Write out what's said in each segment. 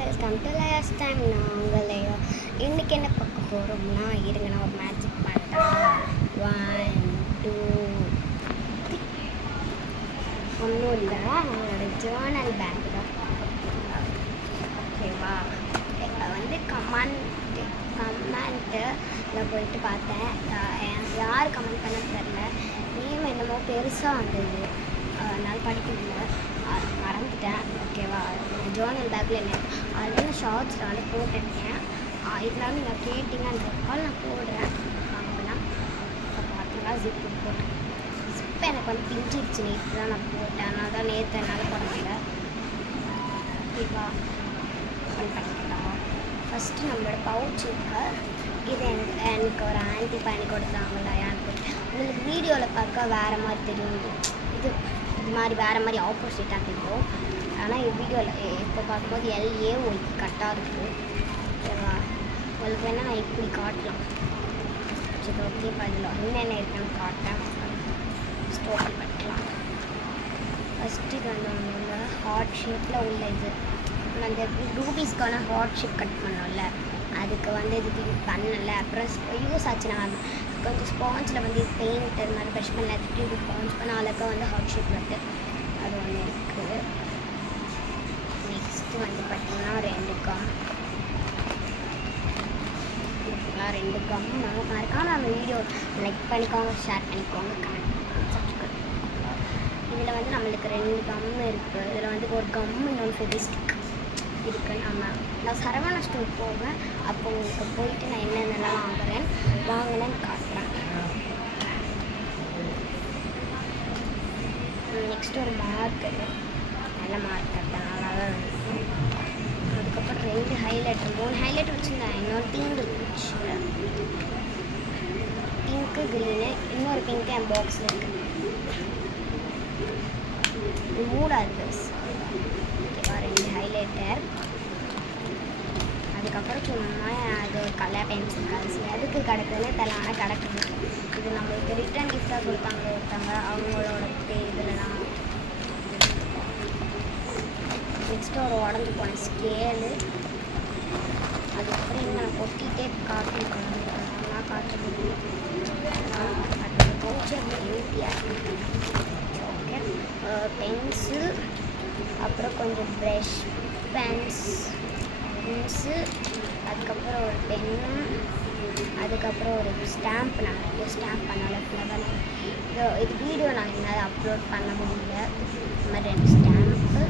Welcome to last time நாங்களேயோ. இன்றைக்கி என்ன பார்க்க போகிறோம்னா, இருங்க நான் ஒரு மேஜிக் பண்ணுறேன். 1 2 ஒன்றும் இல்லை, நம்மளோட ஜேர்னல் பேக் தான். ஓகேவா, வந்து கமெண்ட்டில் போயிட்டு பார்த்தேன். யார் கமெண்ட் பண்ண தெரில, நேம் என்னமோ பெருசாக வந்தது, அதனால் படிக்க முடியல, மறந்துட்டேன். ஓகேவா, ஜேர்னல் பேக்கில் என்ன அதில் நான் ஷார்ட்ஸில் வந்து போட்டுருக்கேன். இதெல்லாம் நீங்கள் கேட்டிங்கன்றதுக்கால் நான் போடுறேன். அப்படிலாம் இப்போ பார்த்தீங்கன்னா ஜிப்பு போட்டேன். ஜிப்பு எனக்கு வந்து பிஞ்சிருச்சு, நேற்று தான் நான் போட்டேன், அதனால தான் நேற்று என்னால் போட முடியல. ஓகேவா, பண்ணிக்கலாம். ஃபஸ்ட்டு நம்மளோட பவுச் இருக்கு. இது எனக்கு ஒரு ஆன்டி பண்ணி கொடுத்தாங்களா, எனக்கு உங்களுக்கு வீடியோவில் பார்க்க வேறு மாதிரி தெரியும், இது மாதிரி வேறு மாதிரி ஆப்போசிட்டாக தெரியும். ஆனால் வீடியோவில் இப்போ பார்க்கும்போது LAOI கட்டாக இருக்குது. ஓகேவா, உங்களுக்கு வேணால் நான் இப்படி காட்டலாம். சரி, ஓகே, அதில் என்னென்ன இருக்குன்னு காட்டேன். ஸ்டோரி பண்ணிக்கலாம். ஃபஸ்ட்டு இது வந்து ஒன்று ஹார்ட் ஷேப்பில் உள்ள இது அந்த ரூபீஸ்க்கான ஹார்ட் ஷேப் கட் பண்ணோம்ல, அதுக்கு வந்து இதுக்கு பண்ணல. அப்புறம் யூஸ் ஆச்சு, நான் கொஞ்சம் ஸ்பாஞ்சில் வந்து பெயிண்ட் இது மாதிரி ப்ரஷ் பண்ணல, திருப்பி ஸ்பாஞ்ச் பண்ண அளவுக்கு வந்து ஹார்ட் ஷேப் வருது. அது ஒன்று இருக்குது. நெக்ஸ்ட்டு வந்து பார்த்திங்கன்னா 2 கம் நமக்கு மறக்காம நம்ம வீடியோ லைக் பண்ணிக்கோங்க, ஷேர் பண்ணிக்கோங்க, கமெண்ட் சப்ஸ்கிரைப். இதில் வந்து நம்மளுக்கு 2 கம் இருக்குது. இதில் வந்து ஒரு கம் இன்னொன்று ஃபெவிஸ்டிக் இருக்குது. நான் சரவணா ஸ்டோர் போவேன், அப்போ உங்களுக்கு போயிட்டு நான் என்னென்னலாம் வாங்கினேன்னு காட்டுறேன். நெக்ஸ்ட்டு ஒரு மார்க்கர், நல்ல மார்க்கர் தான், நல்லா தான் இருக்கும். அதுக்கப்புறம் 2 ஹைலைட்டர், 3 ஹைலைட்டர் வச்சுருந்தேன். இன்னொரு பிங்க் இருந்துச்சு, பிங்க்கு க்ரீனு, இன்னொரு பிங்க்கு என் பாக்ஸில் இருக்குது. இது 3வது. ஓகேவா, 2 ஹைலைட்டர். அதுக்கப்புறம் சும்மா அது ஒரு கலர் பென்சில் கலசி அதுக்கு கிடக்குதுன்னு தெரியல, கிடக்குது. இது நம்மளுக்கு ரிட்டன் கிஃப்டாக கொடுத்தாங்க ஒருத்தவங்க, அவங்களோட இதெல்லாம். நெக்ஸ்ட்டு ஒரு உடஞ்சி போன ஸ்கேலு. அதுக்கப்புறம் நான் கொட்டிகிட்டே காட்டிருக்கணும், நான் காட்டுறது போச்சு ஈஸியாக. ஓகே, பென்சில், அப்புறம் கொஞ்சம் ப்ரஷ், பென்ஸு, அதுக்கப்புறம் ஒரு பென்னு, அதுக்கப்புறம் ஒரு ஸ்டாம்ப். நான் ஸ்டாம்ப் பண்ணல, ஃப்ளவர். இது வீடியோ நான் என்னால் அப்லோட் பண்ண முடியல. இந்த மாதிரி 2 ஸ்டாம்ப்பு.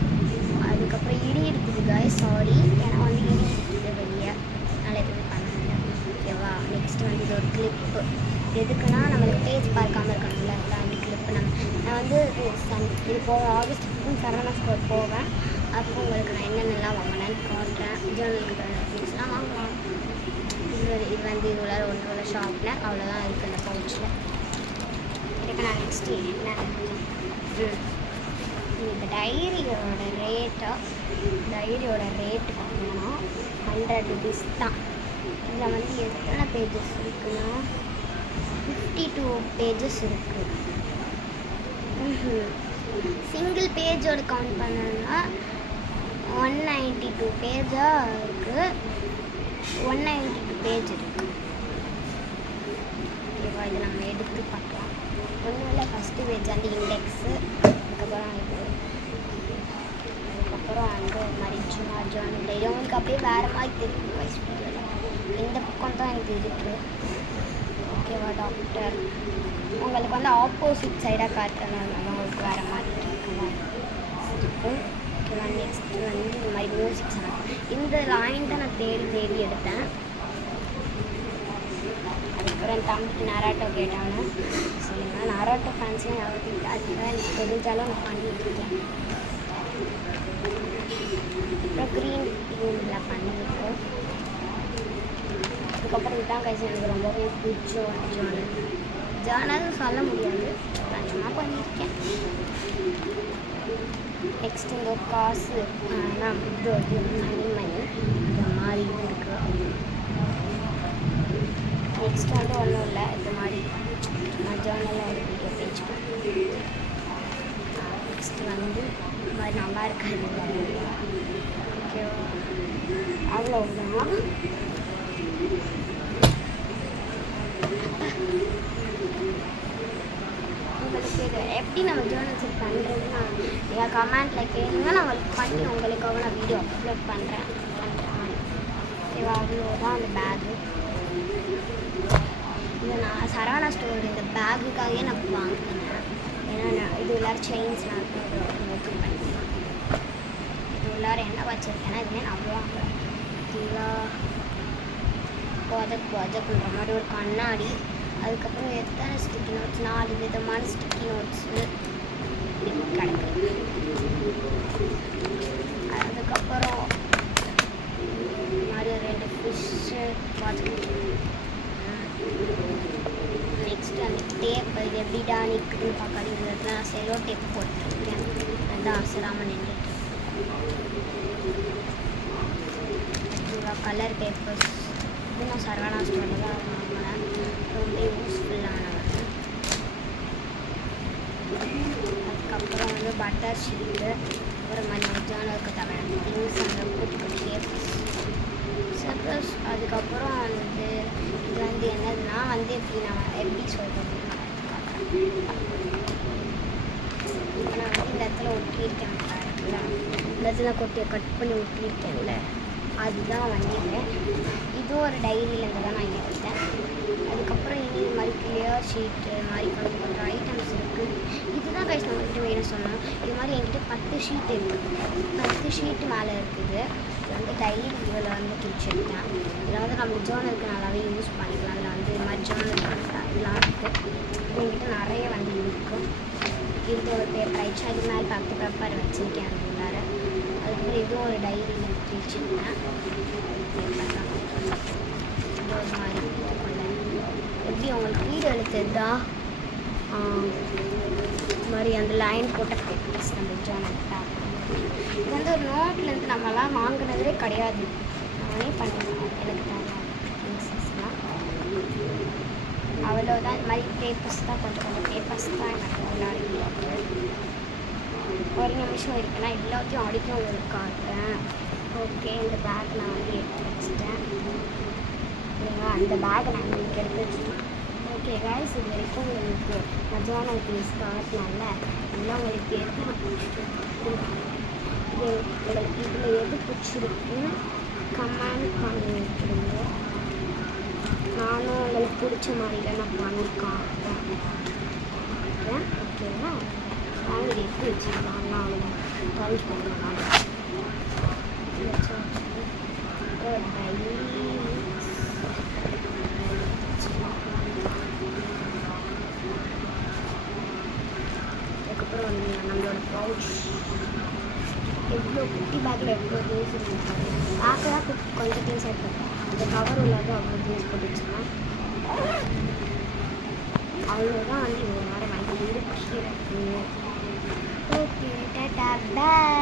அதுக்கப்புறம் இடி இருக்குது காய், சாரி, ஏன்னா வந்து இடி இருக்குது வெளியே, அதனால் எதுவுமே பண்ண முடியல. ஓகேவா, நெக்ஸ்ட்டு வந்து இது ஒரு கிளிப்பு. எதுக்குன்னா நம்மளுக்கு பேஜ் பார்க்காமல் இருக்கணும்ல, அந்த கிளிப்பு. நான் வந்து இது போவேன், ஆகஸ்ட் 15 சரவணா ஸ்டோர் போவேன். அப்போ உங்களுக்கு நான் என்னென்னலாம் வாங்கினேன்னு காட்டுறேன். ஜேர்னலுக்கு திங்ஸ்லாம் வாங்கலாம். இது வந்து இவ்வளோ ஒன்று ஷார்ப்னர், அவ்வளோதான் இருக்குது இந்த பவுச்சில். இதுக்கு நான் நெக்ஸ்ட்டு என்ன இந்த டைரியோட ரேட்டு பார்த்தீங்கன்னா 100 rupees தான். இதில் வந்து எத்தனை பேஜஸ் இருக்குன்னா 52 பேஜஸ் இருக்குது. சிங்கிள் பேஜோட கவுண்ட் பண்ணோன்னா 192 பேஜாக இருக்குது. 192 பேஜ் இருக்குது. ஓகேவா, இதை நம்ம எடுத்து பார்க்கலாம். ஒன்றும் இல்லை, ஃபஸ்ட்டு பேஜ் வந்து இண்டெக்ஸு, அதுக்கப்புறம் வந்து மாதிரி சும்மா ஜேர்னல் டைரி. உங்களுக்கு அப்படியே வேறு மாதிரி தெரியும் வாய்ஸ் வீடியோவில். இந்த பக்கம் தான் எனக்கு இருக்குது. ஓகேவா, டாக்டர் உங்களுக்கு வந்து ஆப்போசிட் சைடாக காட்டுறதுனால உங்களுக்கு வேறு மாதிரி இருக்கலாம் இருக்கும். ஓகேவா, நெக்ஸ்ட்டு வந்து இந்த மாதிரி மியூசிக் சாங். இந்த லைன் தான் நான் தேடி எடுத்தேன். அதுக்கப்புறம் என் தம்பி நராட்டோ கேட்டாங்க, சொல்லுங்கள், நராட்டோ ஃபேன்ஸையும் யாரும் அதுதான் எனக்கு தெரிஞ்சாலும் நான் பண்ணிட்டுருக்கேன். அப்புறம் க்ரீன் ரூமில் பண்ணியிருக்கோம். அதுக்கப்புறம் இதுதான் கைஸ் எனக்கு ரொம்பவே பிடிச்ச ஒரு ஜேர்னல் சொல்ல முடியாது, நான் சும்மா பண்ணியிருக்கேன். நெக்ஸ்ட் இந்த காசு, நான் இது மணி இந்த மாதிரி இருக்குது. நெக்ஸ்ட் வந்து ஒன்றும் இல்லை, இது மாதிரி நான் ஜேர்னலில் ஒரு வீடியோ பேஜ் பண்ணேன். நெக்ஸ்ட்டு வந்து இது மாதிரி நல்லா இருக்காது. ஓகேவா, அவ்வளோதான். உங்களுக்கு இது எப்படி நம்ம ஜேர்னல் செட் பண்ணுறதுன்னா நீங்கள் கமெண்ட்டில் கேளுங்க. நான் உங்களுக்கு பண்ணி உங்களுக்காக நான் வீடியோ அப்லோட் பண்ணுறேன். ஓகேவா? அவ்வளோதான் அந்த பேகு. இது நான் சரவணா ஸ்டோர் இந்த பேகுக்காகவே நான் வாங்கினேன். ஏன்னா இது எல்லோரும் செயின்ஸ் நான் ஓப்பன் பண்ணிக்கலாம். இது எல்லோரும் என்ன வச்சுருக்கேன்னா இதுவே நான் வாங்குறேன். இதெல்லாம் ப்ராஜெக்ட்ன்ற மாதிரி ஒரு கண்ணாடி. அதுக்கப்புறம் எத்தனை ஸ்டிக்கி நோட்ஸ், 4 விதமான ஸ்டிக்கி நோட்ஸு கிடக்கு. அதுக்கப்புறம் மாதிரி 2 ஃபிஷ்ஷு ப்ராஜெக்ட். நெக்ஸ்ட்டு அந்த டேப் இது எப்படிடா நிற்குதுன்னு பார்க்காதீங்க. நான் செலோ டேப் போட்டிருக்கேன். அதுதான் அவசரமாக நின்றுட்டு கலர் பேப்பர்ஸ். இது நான் சரவணா ஸ்டோரில் தான் வாங்கினேன். ரொம்ப யூஸ்ஃபுல்லானது. அதுக்கப்புறம் வந்து பட்டர் ஷீட்டு, அப்புறம் ஜேர்னலுக்கு தேவையான திங்ஸ், அந்த குட்டி குட்டி சப்போஸ். அதுக்கப்புறம் வந்து இது வந்து என்னதுன்னா வந்து எப்படி சொல்கிறது, இப்போ நான் வந்து இந்த இடத்துல ஒட்டியிருக்கேன் இருக்குல்ல, இந்த இடத்துல கொட்டியை கட் பண்ணி ஒட்டியிருக்கேன்ல, அதுதான் வாங்கியிருக்கேன். இதுவும் ஒரு டைரியிலேருந்து தான் நான் எடுத்தேன். அதுக்கப்புறம் இது மாதிரி கிளியர் ஷீட்டு மாதிரி கொஞ்சம் ஐட்டம்ஸ் இருக்குது. இதுதான் கைஸ் நான் உங்கள்கிட்ட வேணும் சொன்னோம். இது மாதிரி என்கிட்ட 10 ஷீட் இருக்குது. 10 ஷீட்டு மேலே இருக்குது. இது வந்து டைரி இதில் வந்து கிழிச்சிருக்கேன். இதில் வந்து நம்ம ஜேர்னலுக்கு நல்லாவே யூஸ் பண்ணிக்கலாம். அதில் வந்து இது மாதிரி ஜேர்னல் இதெல்லாம் இருக்குது. என்கிட்ட நிறைய வந்து இருக்கும். இது ஒரு பேப்பர் ஆயிடுச்சு. அது மேலே 10 பேப்பர் வச்சுருக்கேன். அது உள்ளார அதுக்கப்புறம் இதுவும் ஒரு டைரியில் கிழிச்சிருக்கேன். ஒரு மாதிரி எப்படி உங்களுக்கு வீடு எழுத்துதா மாதிரி அந்த லைன் போட்ட பேப்பர்ஸ் நம்ம ஜேர்னல் பேக். இது வந்து ஒரு நோட்லேருந்து நம்மலாம் வாங்கினதே கிடையாது. நானே பண்ணிக்கலாம். எனக்கு தரேன் திங்ஸஸ்லாம் அவ்வளோதான். இந்த மாதிரி பேப்பர்ஸ் தான் கொஞ்சம் பேப்பர்ஸ் தான் எனக்கு விளையாடி. ஒரு நிமிஷம் இருக்குன்னா எல்லாத்தையும் அடிக்க உங்களுக்கு காட்டுறேன். ஓகே, இந்த பேக் நான் வந்து எடுத்து வச்சுட்டேன். இல்லைங்களா, அந்த பேக்கை நான் உங்களுக்கு எடுத்து வச்சுட்டேன். ஓகே கைஸ், இது வரைக்கும் உங்களுக்கு நான் ஜேர்னல் பீஸ் காட்டினால எல்லாம் உங்களுக்கு எது உங்களுக்கு இதில் எது பிடிச்சிருக்குன்னு கமெண்ட் பண்ணிவிட்டுருங்க. நானும் உங்களுக்கு பிடிச்ச மாதிரில நான் பண்ணி காட்டுறேன். ஓகேவா? வாங்கி எடுத்து வச்சுக்கலாம். நான் ட்ரை பண்ணுறேன். அதுக்கப்புறம் வந்து நம்மளோட பவுச் எவ்வளோ குட்டி பேக்கில் எவ்வளோ திங்ஸ் இருந்துச்சு. பேக்கில் தான் கொஞ்சம் திங்ஸ் எடுத்துருக்கேன். அந்த கவர் உள்ளது அவ்வளோ திங்ஸ் போட்டுச்சுன்னா அவ்வளோதான் வந்து இவ்வளோ நேரம் வாங்கி இருக்கிறேன். ஓகே, டாடா பாய்.